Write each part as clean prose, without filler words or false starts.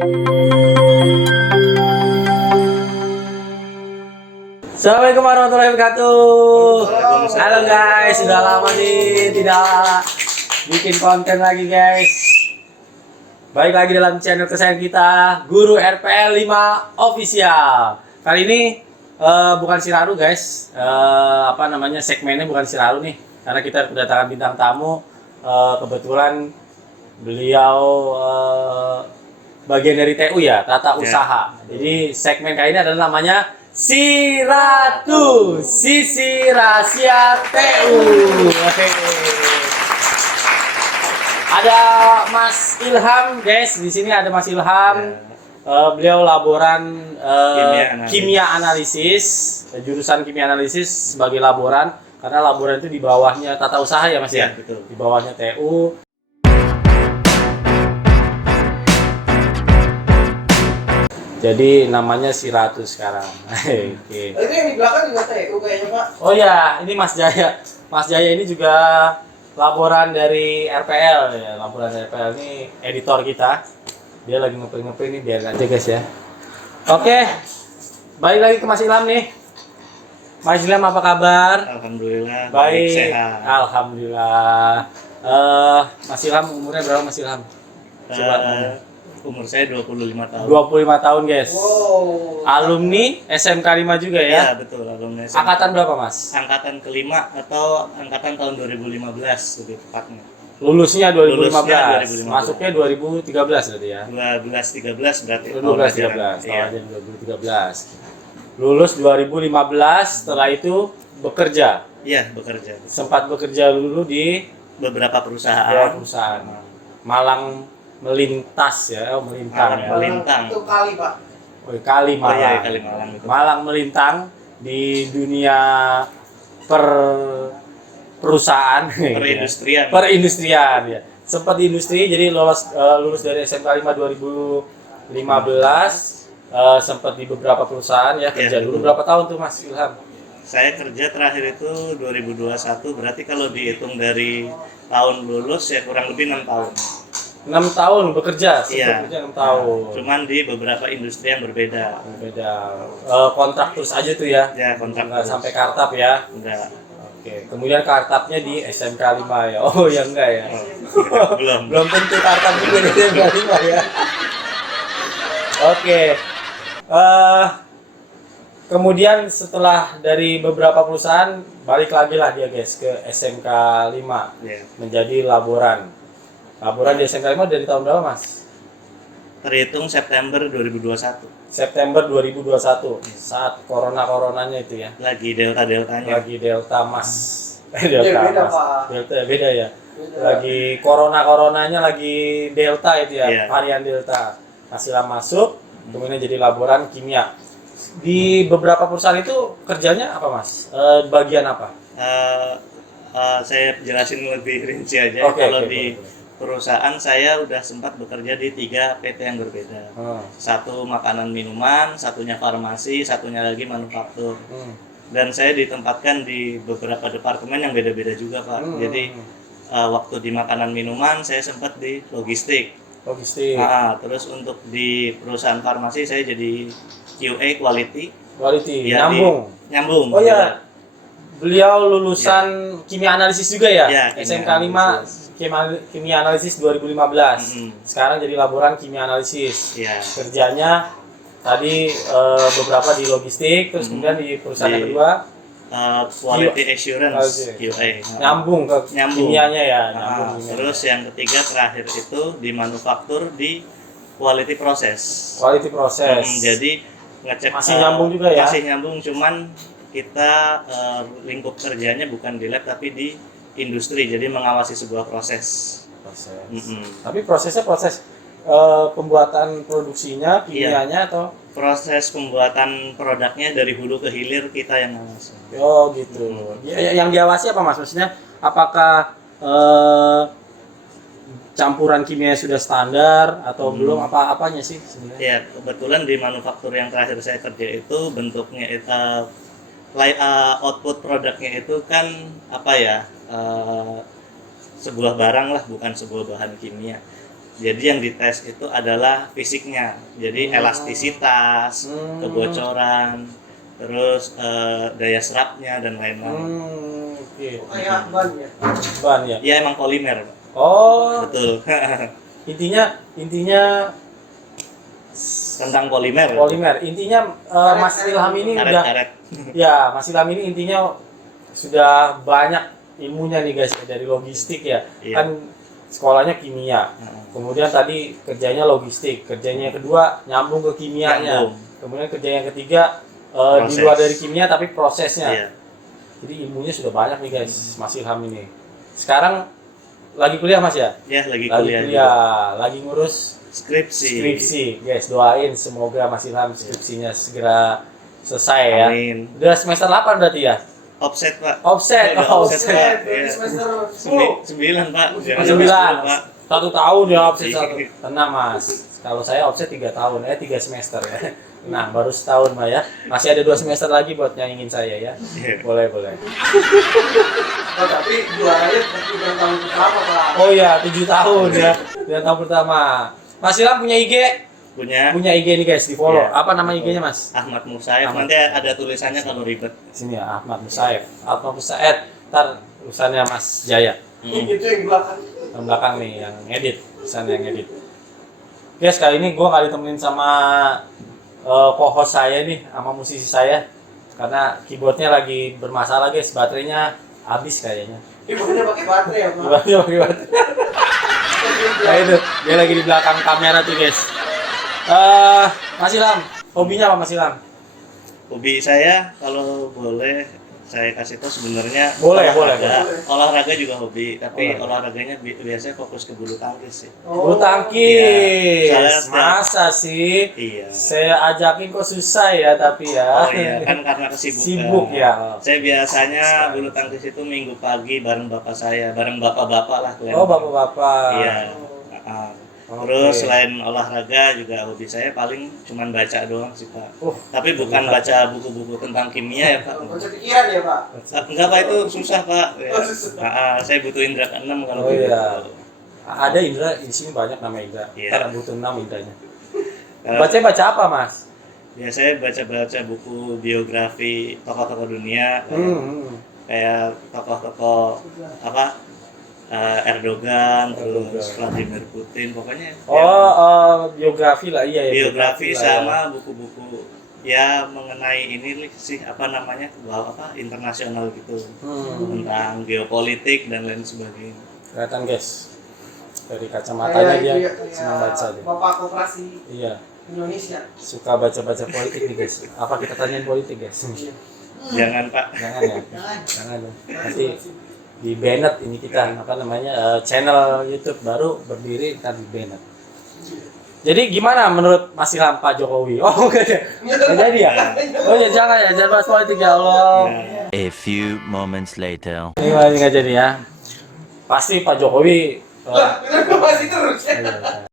Assalamualaikum warahmatullahi wabarakatuh. Halo guys, sudah lama nih tidak bikin konten lagi guys. Balik lagi dalam channel kesayangan kita, Guru RPL 5 Official. Kali ini bukan Siraru guys, segmennya bukan Siraru nih, karena kita kedatangan bintang tamu. Kebetulan beliau bagian dari TU ya, tata usaha. Jadi segmen kali ini adalah namanya Siratu, Sisi Rahasia TU. Ada Mas Ilham guys, di sini ada Mas Ilham. Beliau laboran kimia analisis, jurusan kimia analisis sebagai laboran, karena laboran itu di bawahnya tata usaha ya Mas ya, betul. Di bawahnya TU. Jadi namanya Siratu sekarang. Oke. Itu yang di belakang juga TU kayaknya Pak. Oh ya, ini Mas Jaya. Mas Jaya ini juga laboran dari RPL ya. Laboran RPL ini editor kita. Dia lagi ngeprint nih, biar aja guys ya. Oke. Balik lagi ke Mas Ilham nih. Mas Ilham apa kabar? Alhamdulillah. Baik. Sehat. Alhamdulillah. Mas Ilham umurnya berapa Mas Ilham? Coba Umur saya 25 tahun. 25 tahun guys. Wow. Alumni SMK 5 juga ya? Iya, betul. Alumni SMK. Angkatan berapa Mas? Angkatan kelima atau angkatan tahun 2015 lebih tepatnya. Lulusnya 2015. Lulusnya 2015. Masuknya 2013 berarti ya? 12-13 berarti. 12-13, Iya. tahun 2013. Lulus 2015, setelah itu bekerja. Iya, bekerja. Sempat bekerja dulu di Beberapa perusahaan. Malang melintas ya, melintang Malang ya. melintang. Itu kali Pak. Oh, Kali Oh iya, Malang. Kali Malang itu. Malang melintang di dunia perusahaan, Perindustrian. perindustrian ya. Sempat di industri, jadi lulus dari SMK 5 2015, sempat di beberapa perusahaan ya, kerja dulu. Berapa tahun tuh Mas Ilham? Saya kerja terakhir itu 2021, berarti kalau dihitung dari tahun lulus ya kurang lebih 6 tahun. 6 tahun bekerja, Iya. bekerja 6 tahun. Cuman di beberapa industri yang berbeda. Beda. Kontrak terus aja tuh ya. Ya, kontrak Nggak terus. sampai kartap ya. Enggak. Oke. Kemudian kartapnya di SMK 5 ya. Oh, ya enggak ya. Belum. Belum tentu kartap juga di SMK 5 ya. Oke. Kemudian setelah dari beberapa perusahaan balik lagi lah dia guys ke SMK 5 Ya. menjadi laboran. Laboran di SMK 5 dari tahun berapa Mas? Terhitung September 2021. September 2021 saat coronanya itu ya. Lagi delta-deltanya. Lagi Delta Mas. Beda, Mas. Pak. Delta beda ya. Beda. Lagi coronanya lagi Delta itu ya, Iya. varian Delta. Hasilnya masuk, kemudian jadi laboran kimia. Di beberapa perusahaan itu kerjanya apa Mas? Bagian apa? Saya jelasin lebih rinci aja. Oke, Kalau oke, di boleh. perusahaan saya udah sempat bekerja di 3 PT yang berbeda. Satu makanan minuman, satunya farmasi, satunya lagi manufaktur. Dan saya ditempatkan di beberapa departemen yang beda-beda juga Pak. Jadi waktu di makanan minuman saya sempat di logistik. Logistik. Terus untuk di perusahaan farmasi saya jadi QA quality. Quality. Ya, Nyambung. Nyambung. Oh ya. Beliau lulusan kimia analisis juga ya? Ya, SMK kimia 5 kimia analisis 2015. Sekarang jadi laboran kimia analisis. Ya. Kerjanya tadi beberapa di logistik, terus kemudian di perusahaan yang kedua Quality assurance QA. nyambung ke Nyambung. kimianya ya. Nyambung kimianya. Terus yang ketiga terakhir itu di manufaktur di quality process. Quality proses. Jadi ngecek Masih nyambung juga ya? Masih nyambung, cuman kita lingkup kerjanya bukan di lab tapi di industri, jadi mengawasi sebuah proses. Tapi prosesnya proses pembuatan produksinya, kimianya atau? Proses pembuatan produknya dari hulu ke hilir kita yang ngawasi. Oh gitu. Yang diawasi apa Mas? Maksudnya apakah campuran kimia sudah standar atau belum, apa-apanya sih sebenarnya? Ya, kebetulan di manufaktur yang terakhir saya kerja itu bentuknya itu output produknya itu kan apa ya, sebuah barang lah, bukan sebuah bahan kimia. Jadi yang dites itu adalah fisiknya, jadi elastisitas, kebocoran, terus daya serapnya dan lain-lain. Oke. Kayak ban ya. Ban ya. Ya emang polimer, Pak. Oh, Betul. intinya Tentang polimer. polimer. Intinya Mas Ilham ini udah Karet-karet. ya, Mas Ilham ini intinya sudah banyak ilmunya nih guys dari logistik ya. Iya. Kan sekolahnya kimia. Kemudian tadi kerjanya logistik, kerjanya yang kedua nyambung ke kimianya. Nyambung. Kemudian kerja yang ketiga di Proses. luar dari kimia tapi prosesnya. Iya. Jadi ilmunya sudah banyak nih guys, Mas Ilham ini. Sekarang lagi kuliah Mas ya? Ya lagi Lagi kuliah. kuliah, lagi ngurus Skripsi. guys. Doain semoga Mas Ilham skripsinya segera selesai ya. Amin. Udah semester 8 berarti ya? Offset, Pak. Offset, Udah offset. Pak. Berarti Iya. semester 9, Pak. Jangan 9. 10, Pak. 1 tahun ya offset Iya. 1. Tenang Mas. Kalau saya offset 3 tahun, 3 semester ya. Nah, baru setahun Pak ya. Masih ada 2 semester lagi buat nyaingin saya ya. Iya. Boleh. Oh, tapi juaranya seperti yang tahun pertama, Pak. Oh iya, 7 tahun ya. Yang tahun pertama. Mas Ilham punya IG? Punya Punya IG nih guys, di follow. Iya. Apa nama IG-nya Mas? Ahmad Musaif. Ahmad. Nanti ada tulisannya kalau ribet. Sini ya, Ahmad Musaif. Ahmad Musaif. Ntar tulisannya Mas Jaya. Itu yang belakang. Yang belakang nih, yang edit. Tulisannya yang edit. Guys, kali ini gue nggak ditemenin sama co-host saya nih, sama musisi saya. Karena keyboardnya lagi bermasalah guys, baterainya habis kayaknya. Keyboardnya pakai baterai ya, Pak. Keyboardnya pakai baterai. Nah itu, dia lagi di belakang kamera tuh guys. Mas Ilham, hobinya apa Mas Ilham? Hobi saya kalau boleh saya kasih tahu sebenarnya Boleh. olahraga juga hobi, tapi Olahraga. olahraganya biasanya fokus ke bulu tangkis sih. Bulu Oh, tangkis. Iya. Masa sih? Iya. Saya ajakin kok susah ya tapi ya. Oh iya, kan karena kesibukan. Sibuk ya. Saya biasanya bulu tangkis itu minggu pagi bareng bapak saya, bareng bapak-bapak lah. Oh, bapak-bapak. Iya. Terus selain olahraga juga hobi saya paling cuman baca doang sih Pak. Tapi bukan baca buku-buku tentang kimia ya Pak. baca pikiran ya, Pak. Enggak Pak, itu susah Pak. Ya. Oh, susah. Saya butuh indra keenam kalau Oh, gitu. iya. Ada Indra di sini banyak nama Indra. Iya. Karena butuh 6 Indranya. Kalau Baca apa Mas? biasanya baca buku biografi tokoh-tokoh dunia kayak tokoh-tokoh apa Erdogan, terus Vladimir Putin, pokoknya Biografi lah, iya ya. biografi lah, sama buku-buku ya mengenai ini sih apa namanya internasional gitu tentang geopolitik dan lain sebagainya. Kelihatan guys, dari kacamatanya dia senang baca dia. Bapak Koperasi Iya, Indonesia. suka baca politik nih guys. Apa kita tanyain politik guys? Jangan Pak. Jangan ya, jangan ya. Nanti di banned ini kita apa namanya channel YouTube baru berdiri ntar di banned. Jadi gimana menurut Mas Ilham Pak Jokowi? Oh enggak jadi ya? Oh ya jangan bahas politik ya Allah. A few moments later. Ini nggak jadi ya. Pasti Pak Jokowi. Lah, kenapa masih terus? Iya.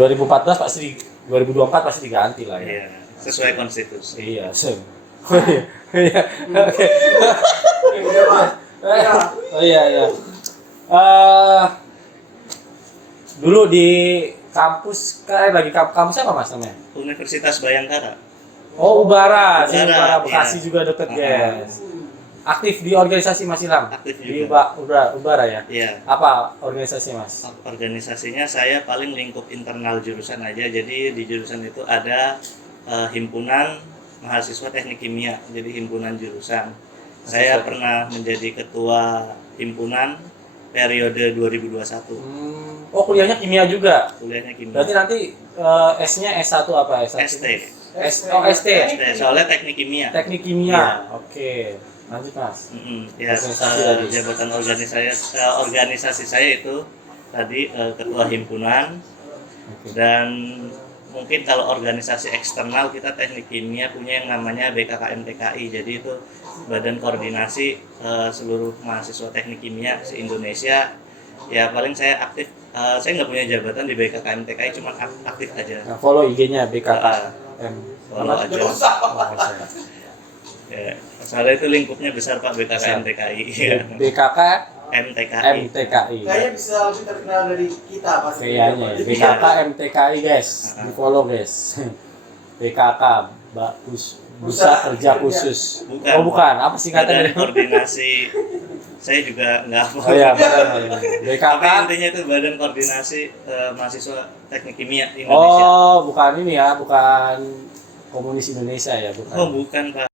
2014 pasti 2024 pasti diganti lah ya. Iya, sesuai konstitusi. Iya, iya. Oke. Udah, Pak. Oh iya. Dulu di kampus lagi kampus apa Mas namanya? Universitas Bayangkara. Oh, Ubara. Sini Ubara, Ubara Bekasi iya. juga deket guys. Aktif di organisasi Mas Ilham? Aktif Di juga. Ubara ya? Iya. Apa organisasi Mas? Organisasinya saya paling lingkup internal jurusan aja. Jadi di jurusan itu ada himpunan mahasiswa teknik kimia. Jadi himpunan jurusan. Saya pernah menjadi ketua himpunan periode 2021. Oh, kuliahnya kimia juga? Kuliahnya kimia. Berarti nanti S-nya S1 apa? S1? ST. ST. ST, soalnya teknik kimia. Teknik kimia. Oke. Lanjut Mas. Ya, Organisasi tadi. jabatan organisasi saya itu tadi ketua himpunan. Oke. Dan mungkin kalau organisasi eksternal kita teknik kimia punya yang namanya BKKMTKI. Jadi itu badan koordinasi seluruh mahasiswa teknik kimia se-Indonesia. Ya paling saya aktif, saya nggak punya jabatan di BKKMTKI, cuma aktif aja. Nah, follow IG-nya BKKM walau aja. Nggak usah. Ya, soalnya itu lingkupnya besar Pak, BKK MTKI. Ya. BKK MTKI. MTKI. Kayaknya bisa lebih terkenal dari kita pasti. Kayaknya ya. BKK MTKI guys, di follow guys. BKK Pusat Kerja Khusus. Bukan. Oh bukan, apa sih Badan katanya? koordinasi. Saya juga nggak apa. Oh iya, benar. BKK. Tapi intinya itu Badan Koordinasi Mahasiswa Teknik Kimia Indonesia. Oh, bukan ini ya, bukan Komunis Indonesia ya, bukan. Oh bukan Pak.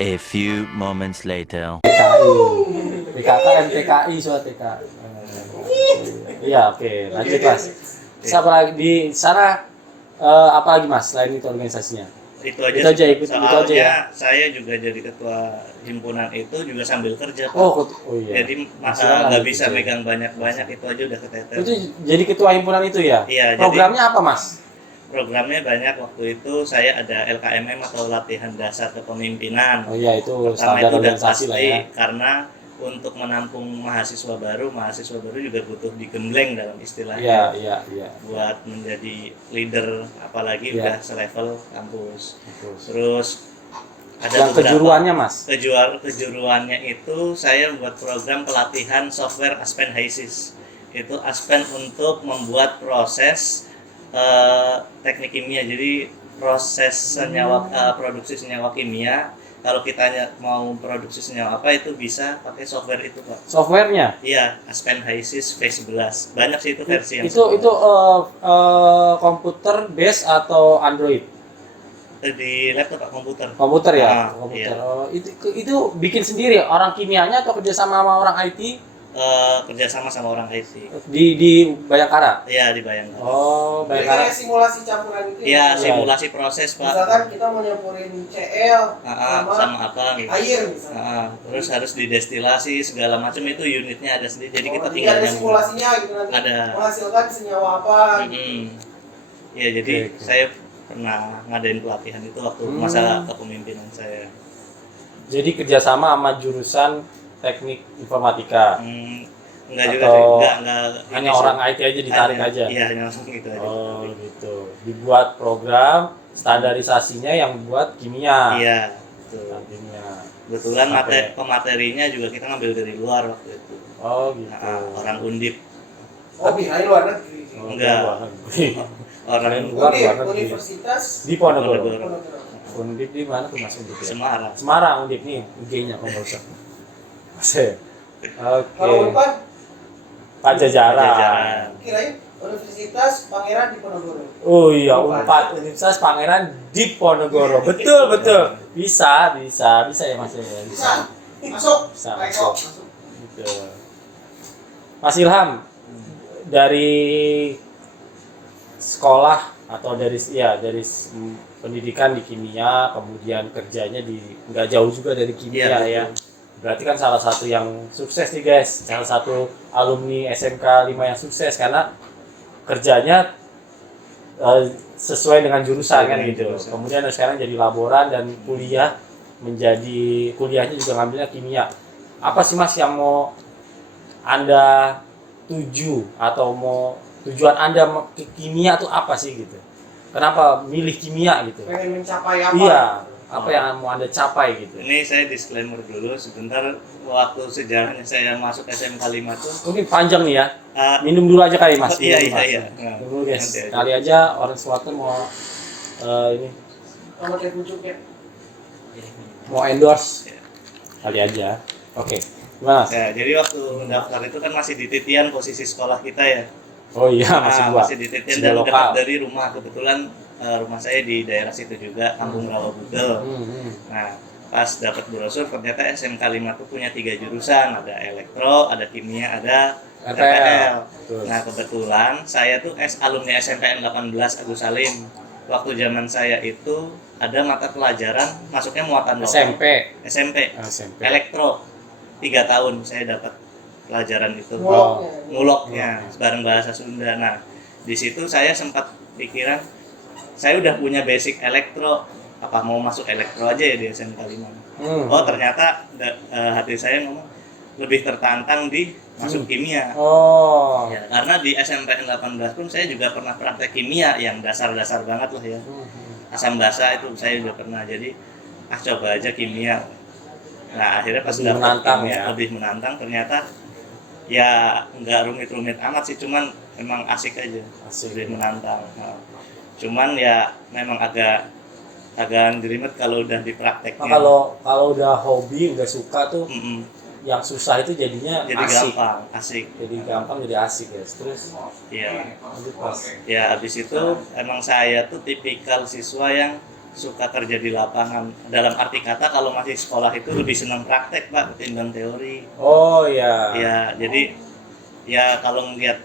A few moments later. PKI. PKK MTKI suatu TK. Iya, oke. Lanjut Mas. Siapa lagi di sana apa lagi Mas selain itu organisasinya? Itu aja. Itu aja, ikut itu Soalnya aja ya? saya juga jadi ketua himpunan itu juga sambil kerja Pak. Oh iya. Jadi Masih masa nggak lanjut bisa ya. megang banyak-banyak itu aja udah keteter. Itu jadi ketua himpunan itu ya? Iya, Programnya apa Mas? Programnya banyak. Waktu itu saya ada LKMM atau latihan dasar kepemimpinan. Oh iya, itu Pertama standar itu udah organisasi pasti lah ya. karena untuk menampung mahasiswa baru juga butuh digembleng dalam istilahnya. Iya. Buat menjadi leader, apalagi Iya. udah selevel kampus. Terus. Terus ada Yang kejuruannya Mas? Kejuruannya itu saya membuat program pelatihan software Aspen HiSys. Itu Aspen untuk membuat proses teknik kimia. Jadi proses produksi senyawa kimia. Kalau kita mau produksi senyawa apa itu bisa pakai software itu Pak. Softwarenya? Iya, Aspen HiSys V11. Banyak sih itu versi yang Itu komputer base atau Android? di laptop Pak, komputer. Komputer ya? Ah, Komputer. iya. Oh, itu bikin sendiri orang kimianya atau kerjasama sama orang IT Kerjasama sama orang IT. di Bayangkara? Iya, dibayangkan. Oh, Jadi Bayangkara. kayak simulasi campuran itu Iya, ya. simulasi proses Pak. Misalkan kita mau nyampurin CL Sama apa gitu. air misalnya. Terus harus didestilasi segala macam itu unitnya ada sendiri. Jadi kita Jadi tinggal ada nyambung. simulasinya gitu nanti Ada. menghasilkan senyawa apa gitu. Ya jadi Oke. saya pernah ngadain pelatihan itu waktu Hmm. masa kepemimpinan saya. Jadi kerjasama sama jurusan teknik informatika. Enggak juga Atau sih, enggak Hanya ini sih. orang IT aja ditarik Hanya- aja. Iya, hanya langsung gitu aja. Oh gitu. Dibuat program standarisasinya yang buat kimia. Iya, betul. Tentang kimia. Kebetulan Sampai- pematerinya juga kita ngambil dari luar waktu itu. Oh gitu. Orang Undip. Oh, dari luar negeri. Oh, Enggak. luar negeri. Orang Luar Undip, negeri. Universitas Di Ponorogo. Ponorogo. Undip di mana tuh Mas Undip ya? Semarang. Semarang Undip nih, IG-nya kalau nggak usah. Mas. Oke. Kalau Unpad Pajajaran. Pajajaran. kirain Universitas Pangeran di Ponorogo. Oh iya, Unpad. Universitas Pangeran di Ponorogo. Betul. Bisa ya Mas ya. Bisa. Masuk. Bisa, Baik, masuk. masuk. Gitu. Mas Ilham, dari sekolah atau dari pendidikan di kimia, kemudian kerjanya di nggak jauh juga dari kimia Iya, ya. Berarti kan salah satu yang sukses nih guys, salah satu alumni SMK 5 yang sukses karena kerjanya sesuai dengan jurusan kan Dengan gitu. jurusan. Kemudian sekarang jadi laboran dan kuliahnya juga ngambilnya kimia. Apa sih Mas yang mau Anda tuju atau tujuan Anda ke kimia tuh apa sih gitu? Kenapa milih kimia gitu? Pengen mencapai apa? Iya, apa yang mau Anda capai gitu? Ini saya disclaimer dulu sebentar. Waktu sejarahnya saya masuk SMK 5 tuh Mungkin panjang nih ya. uh, Minum dulu aja kali Mas. Iya, Minum, Mas. iya. Nah, Minum dulu guys. nanti aja. Kali aja orang sesuatu mau ini Kalau kayak pucuknya. mau endorse. Kali aja. Oke. Gimana Mas? ya, jadi waktu mendaftar itu kan masih di titian posisi sekolah kita ya. Oh iya, masih gua. Masih di titian Masih dan lokal. dekat dari rumah. Kebetulan rumah saya di daerah situ juga, Kampung Rawa Budel. Nah, pas dapat brosur ternyata SMK 5 tuh punya 3 jurusan, ada elektro, ada kimia, ada RTL. Terus. Nah, kebetulan saya tuh alumni SMPN 18 Agus Salim. Waktu zaman saya itu ada mata pelajaran masuknya muatan lokal. SMP. SMP. Elektro. 3 tahun saya dapat pelajaran itu. Nguloknya. Nguloknya bareng bahasa Sunda. Nah, di situ saya sempat pikiran saya udah punya basic elektro, apa mau masuk elektro aja ya di SMK 5. Oh, ternyata hati saya ngomong lebih tertantang di masuk kimia. Oh. Ya, karena di SMPN 18 pun saya juga pernah praktek kimia yang dasar-dasar banget lah ya. Asam basa itu saya juga pernah. Jadi coba aja kimia. Nah akhirnya pas Lebih dapet menantang kimia, ya. lebih menantang, ternyata ya nggak rumit-rumit amat sih, cuman emang asik aja, Asik. lebih menantang. Nah, cuman ya memang agak jelimet kalau udah diprakteknya. Nah, kalau udah hobi, udah suka tuh, yang susah itu jadinya jadi asik. gampang, asik. Jadi gampang, jadi asik ya. Terus Iya. lanjut Mas. Ya habis itu emang saya tuh tipikal siswa yang suka kerja di lapangan. Dalam arti kata kalau masih sekolah itu lebih senang praktek Pak ketimbang teori. Oh ya. Ya jadi ya kalau ngeliat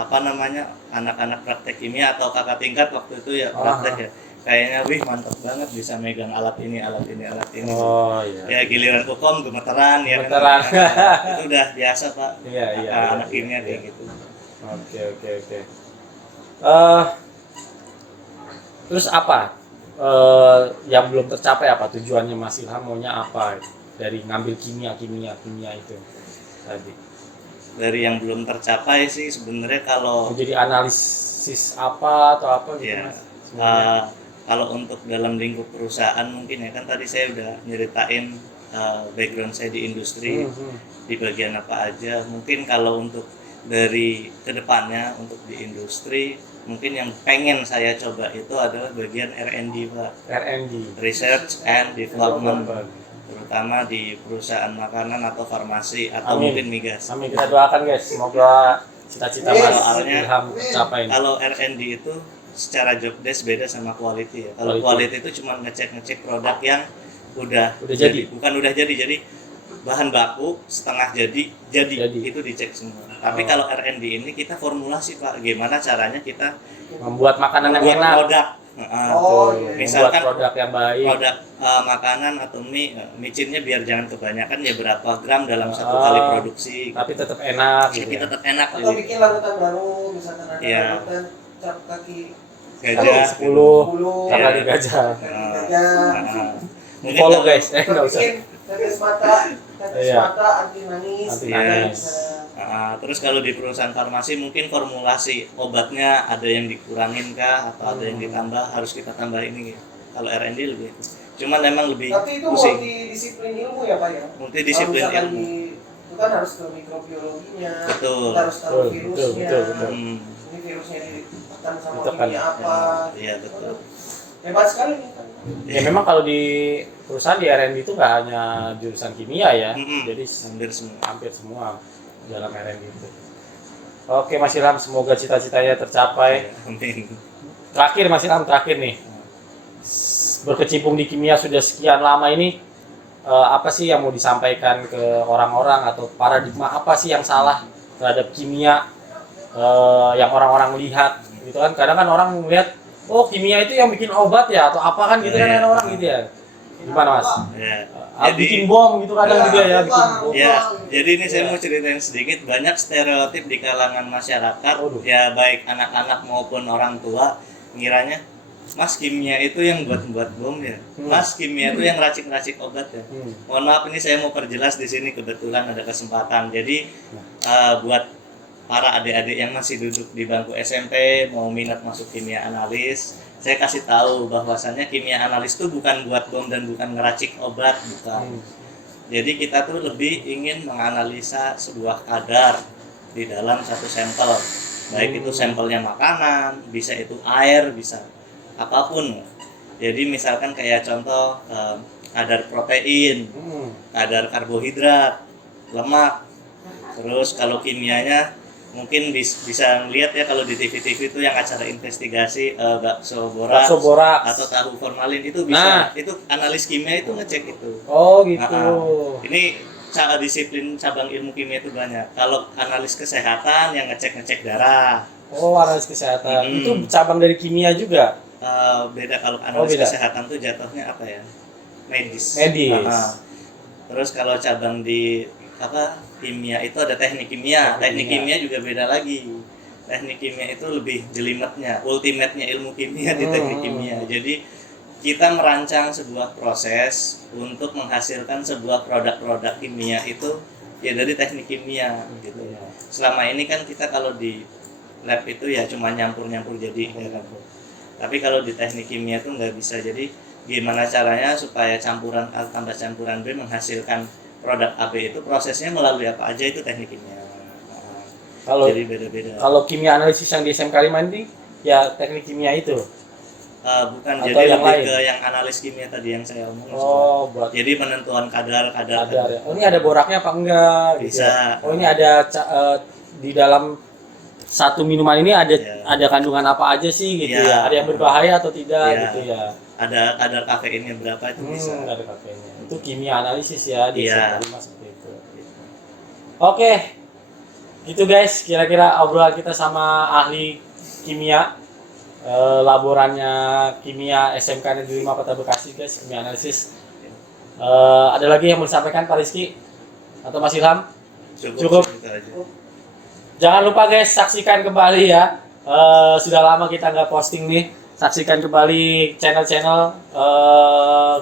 apa namanya anak-anak praktek kimia atau kakak tingkat waktu itu ya praktek ya. Kayaknya wih mantap banget bisa megang alat ini. Oh iya. Ya giliran hukum gemeteran ya Gemeteran. kan. Itu udah biasa Pak. Iya. Anak kimia kayak gitu. Oke. Terus apa? Yang belum tercapai apa? Tujuannya Mas Ilham maunya apa dari ngambil kimia itu tadi? Dari yang belum tercapai sih sebenarnya kalau Jadi analisis apa atau apa gitu ya, Mas? Sebenarnya. kalau untuk dalam lingkup perusahaan mungkin ya kan tadi saya udah nyeritain background saya di industri di bagian apa aja. Mungkin kalau untuk dari kedepannya untuk di industri mungkin yang pengen saya coba itu adalah bagian R&D Pak. R&D. Research and Development, terutama di perusahaan makanan atau farmasi atau Amin. mungkin migas. Kami kita doakan guys, semoga cita-cita Mas Soalnya Ilham tercapai. Kalau R&D itu secara job desk beda sama quality ya. Kalau Quality. quality itu cuma ngecek produk yang udah jadi. Bukan udah jadi bahan baku setengah jadi itu dicek semua. Tapi kalau R&D ini kita formulasi Pak, gimana caranya kita Membuat makanan yang membuat enak. produk. Membuat Misalkan produk yang baik. produk makanan atau micinnya biar jangan kebanyakan ya berapa gram dalam satu kali produksi. Tapi tetap enak gitu. Tapi Ya. tetap enak. Atau bikin larutan baru, misalkan ada Iya. larutan cap kaki Gajah. 10 Iya. kali gajah. Mungkin Follow kalau- guys, enggak usah. bikin tetes mata Iya. anti manis. Anti manis. Nah, Terus kalau di perusahaan farmasi mungkin formulasi obatnya ada yang dikurangin kah atau ada yang ditambah, harus kita tambah ini gitu. Kalau R&D lebih cuman emang lebih tapi itu pusing. multidisiplin ilmu ya Pak ya. Multidisiplin Kalau misalkan ilmu. itu kan harus ke mikrobiologinya. Betul. Kita harus tahu Betul, virusnya. betul. Ini virusnya ditekan sama Ditekan. kimia apa. Iya betul. Hebat sekali nih. Ya memang kalau di perusahaan di R&D itu nggak hanya jurusan kimia ya, jadi hampir semua dalam R&D itu. Oke Mas Ilham, semoga cita-citanya tercapai. Amin. Terakhir Mas Ilham, terakhir nih, berkecimpung di kimia sudah sekian lama ini, apa sih yang mau disampaikan ke orang-orang atau paradigma apa sih yang salah terhadap kimia yang orang-orang lihat gitu kan? Kadang kan orang melihat, oh kimia itu yang bikin obat ya atau apa kan gitu kan Iya. orang gitu ya. Gimana Mas? Ya. Bikin bom gitu kadang juga ya, bikin bom. Ya, jadi ini saya mau ceritain sedikit, banyak stereotip di kalangan masyarakat, ya baik anak-anak maupun orang tua, ngiranya Mas kimia itu yang buat bom ya, Mas kimia itu yang racik-racik obat ya. Mohon maaf ini saya mau perjelas di sini kebetulan ada kesempatan. Jadi buat para adik-adik yang masih duduk di bangku SMP mau minat masuk kimia analis, saya kasih tahu bahwasannya kimia analis itu bukan buat bom dan bukan ngeracik obat, bukan. Jadi kita tuh lebih ingin menganalisa sebuah kadar di dalam satu sampel, baik itu sampelnya makanan, bisa itu air, bisa apapun. Jadi misalkan kayak contoh kadar protein, kadar karbohidrat, lemak. Terus kalau kimianya mungkin bisa ngeliat ya kalau di TV-TV itu yang acara investigasi bakso borax atau tahu formalin itu bisa. Itu analis kimia itu ngecek itu. Oh gitu. Ini cara disiplin cabang ilmu kimia itu banyak. Kalau analis kesehatan yang ngecek darah. Oh, analis kesehatan. Itu cabang dari kimia juga. Beda kalau analis kesehatan tuh jatuhnya apa ya? Medis. Terus kalau cabang di kimia itu ada teknik kimia. Teknik kimia juga beda lagi. Teknik kimia itu lebih jelimetnya, ultimate-nya ilmu kimia di teknik kimia. Jadi kita merancang sebuah proses untuk menghasilkan sebuah produk-produk kimia itu ya dari teknik kimia gitu. Selama ini kan kita kalau di lab itu ya cuma nyampur-nyampur jadi ya kan. Tapi kalau di teknik kimia itu nggak bisa. Jadi gimana caranya supaya campuran A tambah campuran B menghasilkan produk AB itu prosesnya melalui apa aja itu teknik kimia. Kalau Jadi beda-beda. kalau kimia analisis yang di SMK 5 ini ya teknik kimia itu. Bukan, Atau jadi yang lebih lain? ke yang analis kimia tadi yang saya omongin. Oh, buat Jadi penentuan kadar. kadar ya. Oh, ini ada boraknya apa enggak? Gitu Bisa. ya. Oh, ini ada di dalam satu minuman ini ada Ya. ada kandungan apa aja sih gitu Ya. ya? Ada yang berbahaya atau tidak Ya. gitu ya? Ada kadar kafeinnya berapa itu bisa. Ada kafeinnya. Itu kimia analisis ya di Iya. SMK 5 seperti itu. Oke. Gitu guys, kira-kira obrolan kita sama ahli kimia laborannya kimia SMK Negeri 5 Kota Bekasi guys, kimia analisis. Ada lagi yang mau disampaikan Pak Rizky atau Mas Ilham? Cukup. Gitu aja. Jangan lupa guys, saksikan kembali ya. Sudah lama kita nggak posting nih. Saksikan kembali channel-channel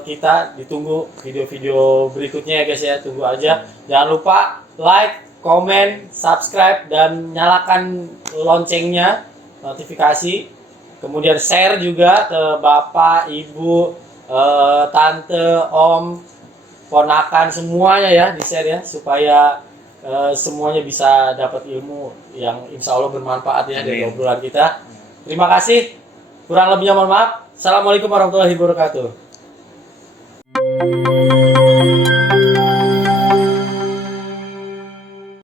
kita. Ditunggu video-video berikutnya ya guys ya. Tunggu aja. Jangan lupa like, komen, subscribe, dan nyalakan loncengnya, notifikasi. Kemudian share juga ke bapak, ibu, tante, om, ponakan, semuanya ya, di share ya, supaya semuanya bisa dapat ilmu yang insya Allah bermanfaat ya dari Amin. obrolan kita. Terima kasih. Kurang lebihnya mohon maaf. Assalamualaikum warahmatullahi wabarakatuh.